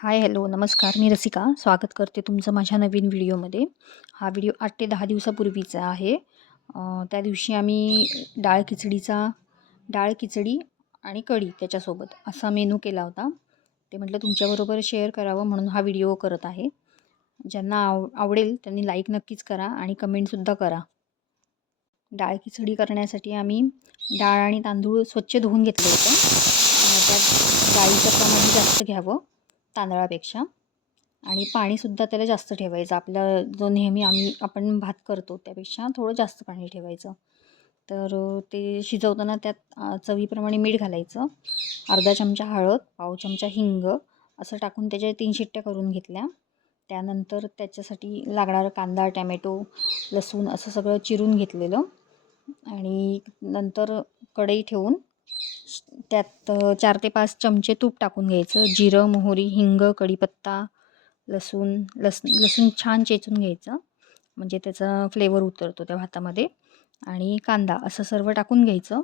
हाय, hello, नमस्कार. मी रसिका स्वागत करते तुमचं माझ्या नवीन व्हिडिओमध्ये. हा व्हिडिओ 8 ते 10 दिवसापूर्वीचा आहे. त्या दिवशी आम्ही डाळ खिचडी आणि कढी त्याच्यासोबत असा मेनू केला होता. ते म्हटलं तुमच्याबरोबर शेअर करावं म्हणून हा व्हिडिओ करत आहे. ज्यांना आवडेल त्यांनी लाईक नक्कीच करा आणि कमेंटसुद्धा करा. डाळ खिचडी करण्यासाठी आम्ही डाळ आणि तांदूळ स्वच्छ धुवून घेतलं होतं. त्यात डाळीचं प्रमाण जास्त घ्यावं तांदळापेक्षा आणि पाणीसुद्धा त्याला जास्त ठेवायचं. आपल्या जो नेहमी आपण भात करतो त्यापेक्षा थोडं जास्त पाणी ठेवायचं. तर ते शिजवताना त्यात चवीप्रमाणे मीठ घालायचं, अर्धा चमचा हळद, पाव चमचा हिंग असं टाकून त्याच्या 3 शिट्ट्या करून घेतल्या. त्यानंतर त्याच्यासाठी लागणारं कांदा, टॅमॅटो, लसूण असं सगळं चिरून घेतलेलं आणि नंतर कढई ठेवून त्यात 4 ते 5 चमचे तूप टाकून घ्यायचं. जिरं, मोहरी, हिंग, कढीपत्ता, लसूण छान चेचून घ्यायचं म्हणजे त्याचा फ्लेवर उतरतो त्या भातामध्ये आणि कांदा असं सर्व टाकून घ्यायचं.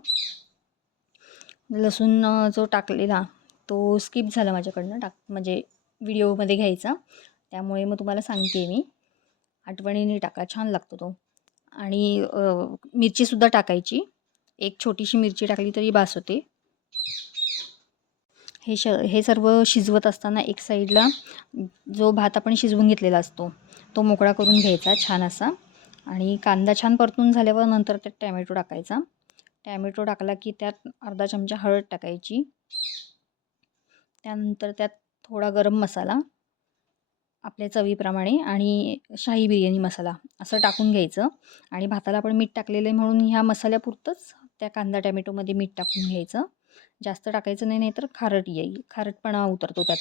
लसूण जो टाकलेला तो स्किप झाला माझ्याकडनं म्हणजे व्हिडिओमध्ये घ्यायचा, त्यामुळे मग तुम्हाला सांगते मी. आठवणीने टाका, छान लागतो तो. आणि मिरचीसुद्धा टाकायची. एक छोटीशी मिरची टाकली तरी बास होते. हे सर्व शिजवत असताना एक साईडला जो भात आपण शिजवून घेतलेला असतो तो मोकळा करून घ्यायचा छान असा. आणि कांदा छान परतून झाल्यावर नंतर त्यात टॅमॅटो टाकायचा. टॅमॅटो टाकला की त्यात अर्धा चमचा हळद टाकायची. त्यानंतर त्यात थोडा गरम मसाला आपल्या चवीप्रमाणे आणि शाही बिर्याणी मसाला असं टाकून घ्यायचं. आणि भाताला आपण मीठ टाकलेलं आहे म्हणून ह्या मसाल्यापुरतंच त्या कांदा टॅमॅटोमध्ये मीठ टाकून घ्यायचं. जास्त टाकायचं नाही, नाहीतर खारटपणा उतरतो त्यात.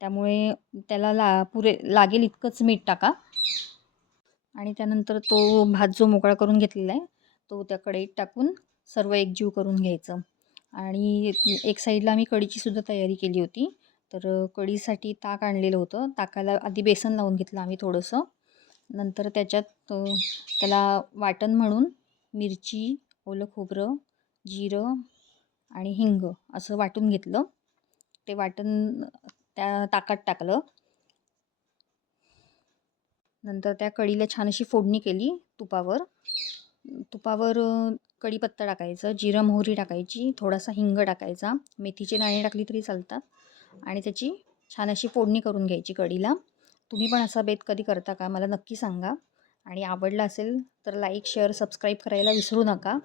त्यामुळे त्याला लागेल इतकंच मीठ टाका. आणि त्यानंतर तो भात जो मोकळा करून घेतलेला आहे तो त्या कढईत टाकून सर्व एकजीव करून घ्यायचं. आणि एक साईडला मी कढीचीसुद्धा तयारी केली होती. तर कढीसाठी ताक आणलेलं होतं. ताकाला आधी बेसन लावून घेतलं आम्ही थोडंसं. नंतर त्याच्यात त्याला वाटण म्हणून मिरची, ओलं खोबरं, जिरं आणि हिंग असं वाटून घेतलं. ते वाटण त्या ताकात टाकलं. नंतर त्या कढीला छान अशी फोडणी केली तुपावर कढीपत्ता टाकायचं, जिरं मोहरी टाकायची, थोडासा हिंग टाकायचा, मेथीचे दाणे टाकली तरी चालतात. आणि त्याची छान अशी फोडणी करून घ्यायची कढीला. तुम्ही पण असा बेत कधी करता का मला नक्की सांगा. आणि आवडला असेल तर लाईक, शेअर, सबस्क्राईब करायला विसरू नका.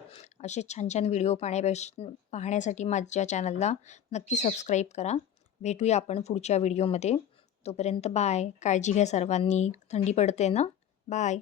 असे छान छान व्हिडिओ पाहण्यासाठी माझ्या चॅनलला नक्की सबस्क्राईब करा. भेटूया आपण पुढच्या व्हिडिओमध्ये. तोपर्यंत बाय. काळजी घ्या सर्वांनी. थंडी पडते ना. बाय.